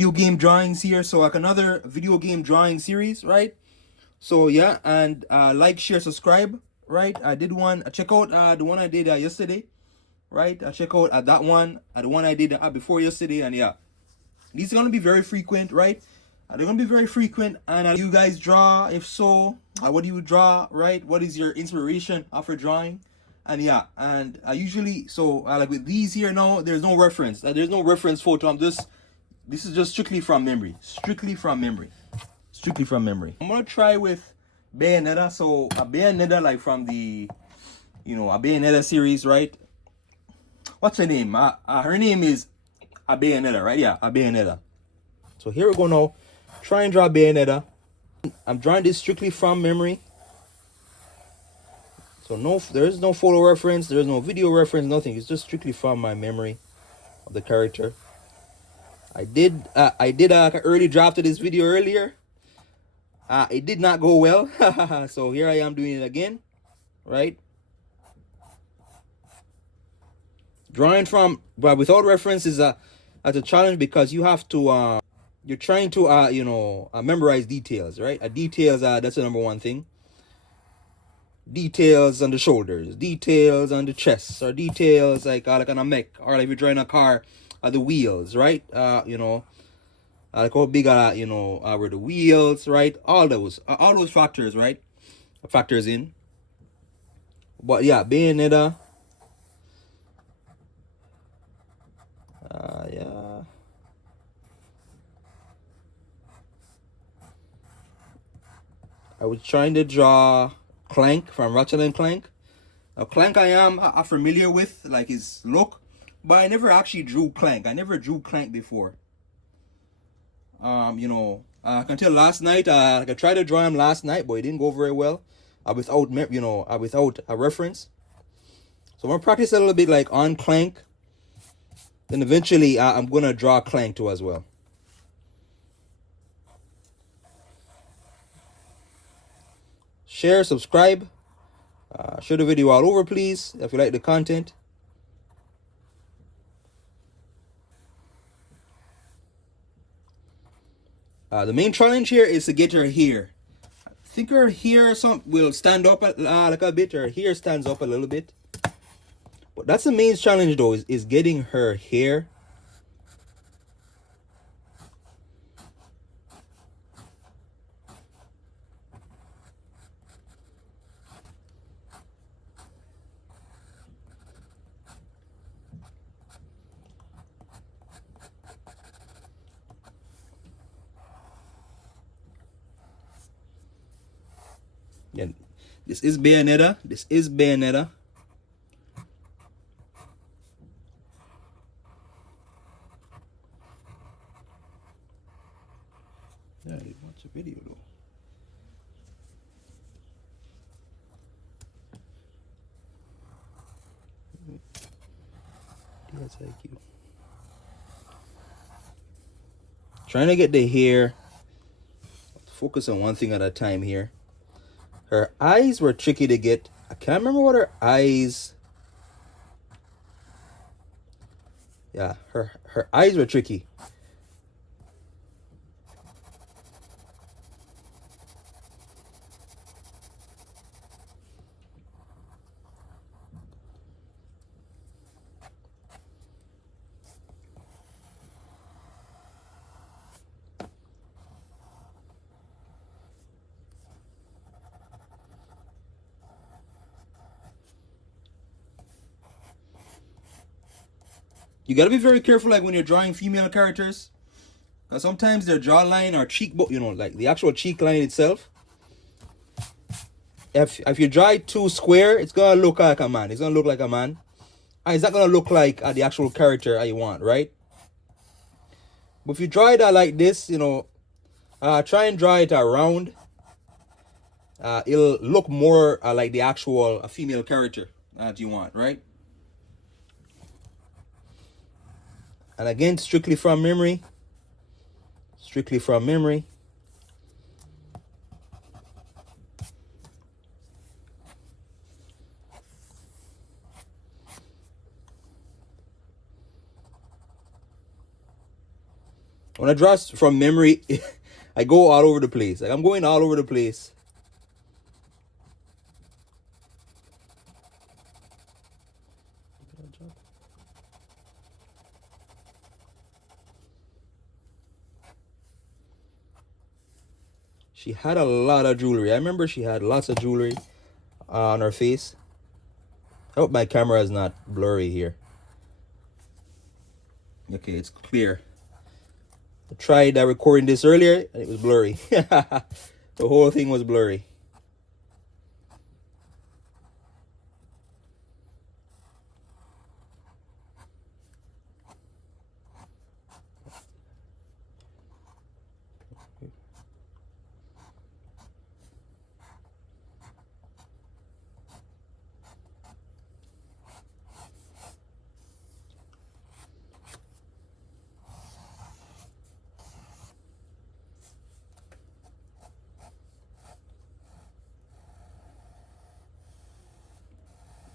video game drawings here. So like another video game drawing series, right? So yeah, and like, share, subscribe, right? I did one. Check out the one I did yesterday, right? Check out that one, the one I did before yesterday, and yeah, these are gonna be very frequent, right? They're gonna be very frequent, and you guys draw. If so, what do you draw, right? What is your inspiration for drawing? And yeah, and usually, so like with these here now, there's no reference. There's no reference photo. This is just strictly from memory. Strictly from memory. Strictly from memory. I'm gonna try with Bayonetta. So a Bayonetta, like from the, a Bayonetta series, right? What's her name? Her name is a Bayonetta, right? Yeah, a Bayonetta. So here we go now. Try and draw Bayonetta. I'm drawing this strictly from memory. So there is no photo reference, there is no video reference, nothing. It's just strictly from my memory of the character. I did like an early draft of this video earlier. It did not go well. So here I am doing it again, right? Drawing from, but without reference is a challenge, because you have to you're trying to memorize details, right? Details, that's the number one thing. Details on the shoulders, details on the chest, or details like on a mech, or like if you're drawing a car, the wheels, right? Like how big were the wheels, right? All those factors, right? Factors in. But yeah, Bayonetta. Yeah. I was trying to draw Clank from Ratchet and Clank. Now Clank I am familiar with, like his look, but I never actually drew Clank. I never drew Clank before. I can tell last night, I tried to draw him last night, but it didn't go very well. Without a reference. So I'm gonna practice a little bit like on Clank. Then eventually I'm gonna draw Clank too as well. Share, subscribe, share the video all over, please, if you like the content. The main challenge here is to get her hair. I think her hair will stand up like a bit. Her hair stands up a little bit. But that's the main challenge though, is getting her hair. Yeah, this is Bayonetta. This is Bayonetta. Yeah, I didn't watch the video though. That's like you. Trying to get the hair. Focus on one thing at a time here. Her eyes were tricky to get. I can't remember what her eyes. Yeah, her eyes were tricky. You gotta be very careful, like when you're drawing female characters, because sometimes their jawline or cheekbone, like the actual cheek line itself. If you draw it too square, it's gonna look like a man. It's gonna look like a man. And it's not gonna look like the actual character you want, right? But if you draw it like this, try and draw it around. It'll look more like the actual female character that you want, right? And again, strictly from memory. Strictly from memory. When I draw from memory, I go all over the place. Like I'm going all over the place. She had a lot of jewelry. I remember she had lots of jewelry on her face. I hope my camera is not blurry here. Okay, it's clear. I tried recording this earlier and it was blurry. The whole thing was blurry.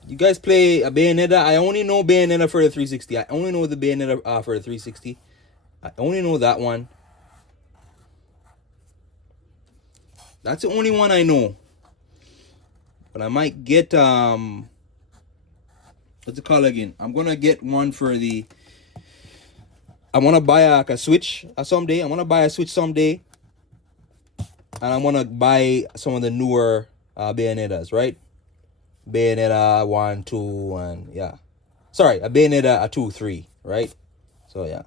You guys play a Bayonetta? I only know Bayonetta for the 360. I only know the Bayonetta for the 360. I only know that one. That's the only one I know. But I might get what's it called again? I'm gonna get one for the. I wanna buy a Switch someday. I wanna buy a Switch someday, and I wanna buy some of the newer Bayonettas, right? Bayonetta 1, 2, and yeah. Sorry, a Bayonetta 2, 3, right? So yeah.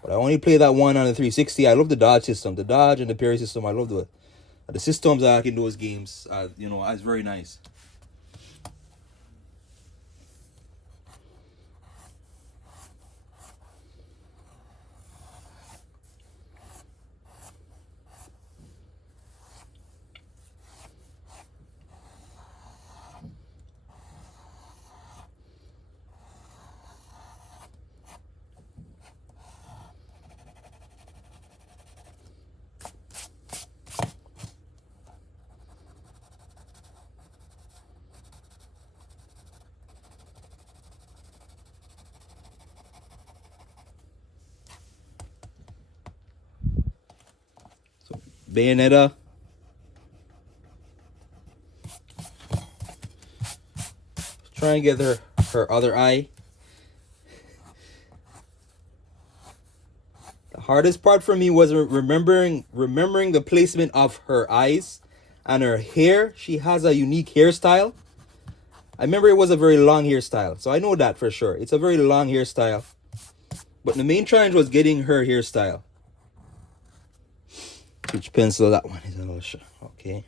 But I only play that one on the 360. I love the dodge system, the dodge and the parry system. I love the systems that in those games. You know, it's very nice. Bayonetta. Try and get her other eye. The hardest part for me was remembering the placement of her eyes and her hair. She has a unique hairstyle. I remember it was a very long hairstyle, so I know that for sure. It's a very long hairstyle. But the main challenge was getting her hairstyle. Which pencil that one is a little short. Okay.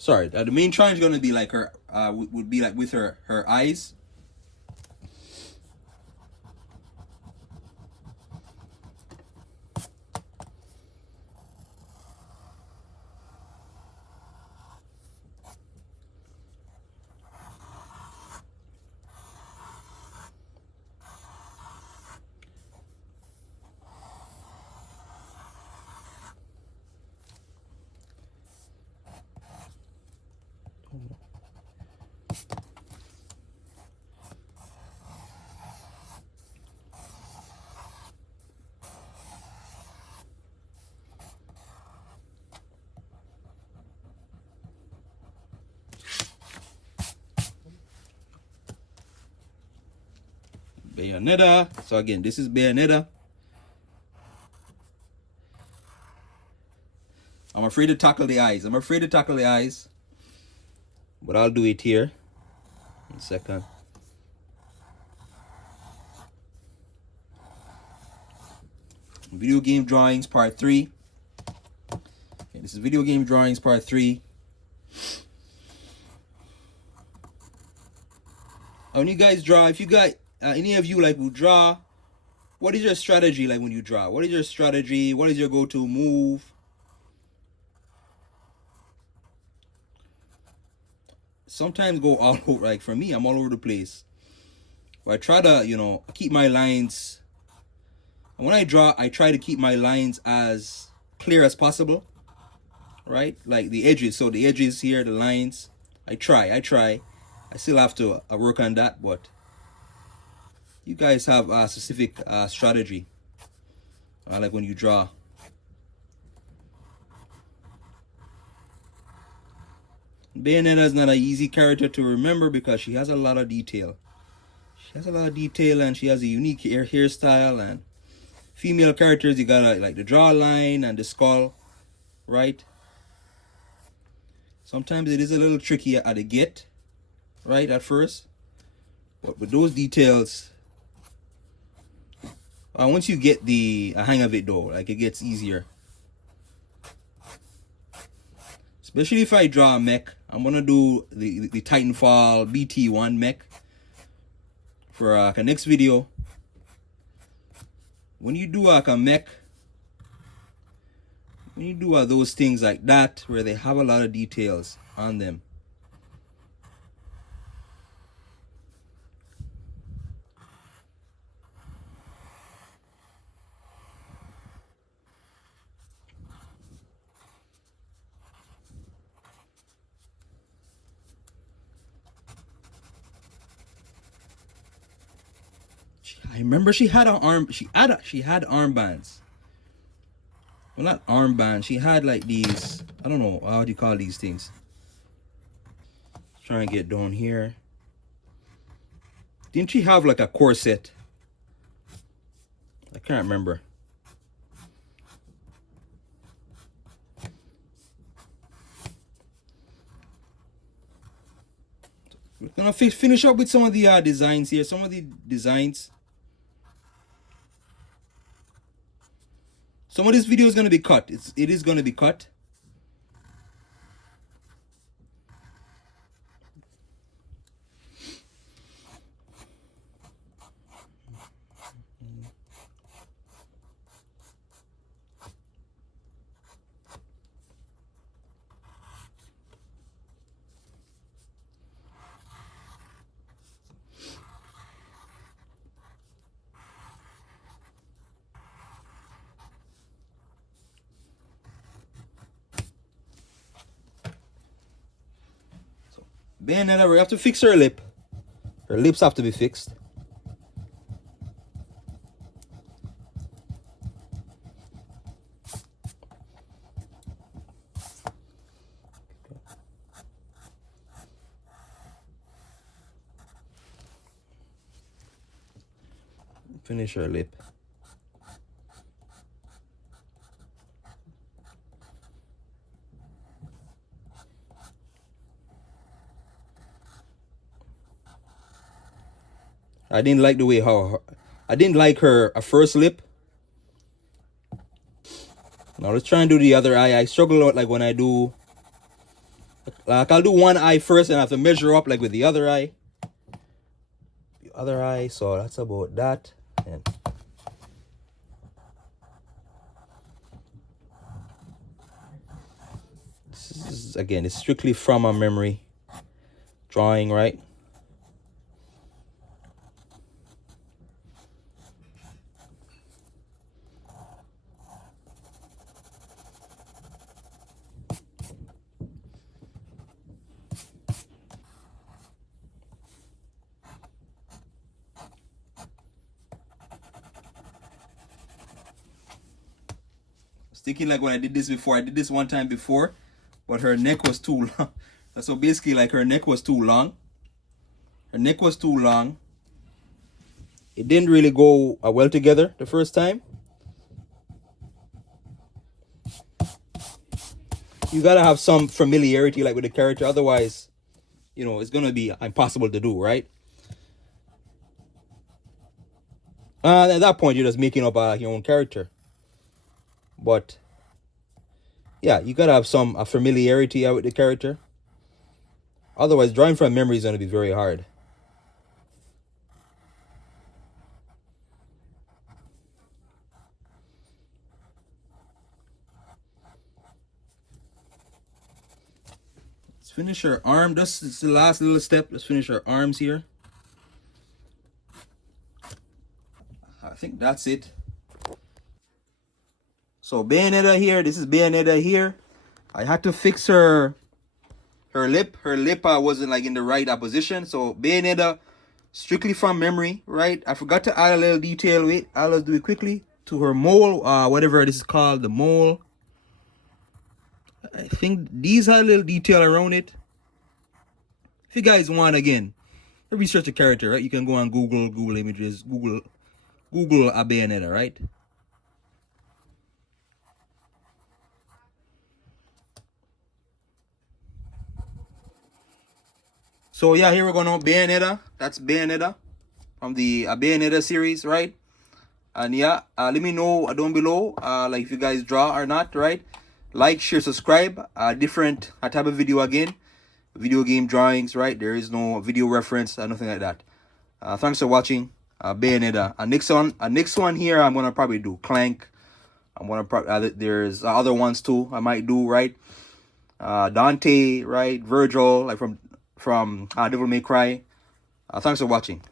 Sorry, the main challenge is gonna be like her. Would be like with her eyes. Bayonetta. So again, this is Bayonetta. I'm afraid to tackle the eyes. But I'll do it here. 1 second. Video game drawings part 3. Okay, this is video game drawings part 3. When you guys draw, if you got any of you like who draw, what is your strategy like when you draw? What is your strategy? What is your go-to move? Sometimes go all over. Like for me, I'm all over the place. But I try to, you know, keep my lines. And when I draw, I try to keep my lines as clear as possible. Right? Like the edges. So the edges here, the lines. I try. I still have to work on that, but you guys have a specific strategy, like when you draw. Bayonetta is not an easy character to remember because she has a lot of detail. She has a lot of detail and she has a unique hairstyle. And female characters, you gotta like the jawline and the skull, right? Sometimes it is a little tricky at the get, right, at first. But with those details, once you get the hang of it though, like it gets easier. Especially if I draw a mech. I'm gonna do the Titanfall BT1 mech for the next video. When you do like a mech, when you do those things like that where they have a lot of details on them, I remember she had an arm. She had armbands. Well, not armbands. She had like these. I don't know how do you call these things. Try and get down here. Didn't she have like a corset? I can't remember. We're gonna finish up with some of the designs here. Some of the designs. Some of this video is gonna be cut. It is gonna be cut. Bayonetta, we have to fix her lip. Her lips have to be fixed. Finish her lip. I didn't like the way I didn't like her first lip. Now let's try and do the other eye. I struggle a lot like when I do, like I'll do one eye first and I have to measure up like with the other eye. The other eye, so that's about that. And this is, again, it's strictly from a memory drawing, right? Thinking like when I did this before, I did this one time before, but her neck was too long. So basically like her neck was too long. Her neck was too long. It didn't really go well together the first time. You gotta have some familiarity like with the character, otherwise, you know, it's gonna be impossible to do, right? At that point, you're just making up your own character. But yeah, you gotta have some familiarity with the character. Otherwise, drawing from memory is gonna be very hard. Let's finish her arm. This is the last little step. Let's finish her arms here. I think that's it. So Bayonetta here, this is Bayonetta here. I had to fix her her lip wasn't like in the right position. So Bayonetta, strictly from memory, right? I forgot to add a little detail. Wait, I'll do it quickly. To her mole, whatever this is called, the mole. I think these are a little detail around it. If you guys want, again, research a character, right? You can go on Google images, Google a Bayonetta, right? So yeah, here we're going on Bayonetta. That's Bayonetta from the Bayonetta series, right? And yeah, let me know down below, like if you guys draw or not, right? Like, share, subscribe. Different type of video again. Video game drawings, right? There is no video reference, nothing like that. Thanks for watching. Bayonetta. Next one here, I'm gonna probably do Clank. I'm gonna there's other ones too. I might do, right? Dante, right? Virgil, like from Devil May Cry. Thanks for watching.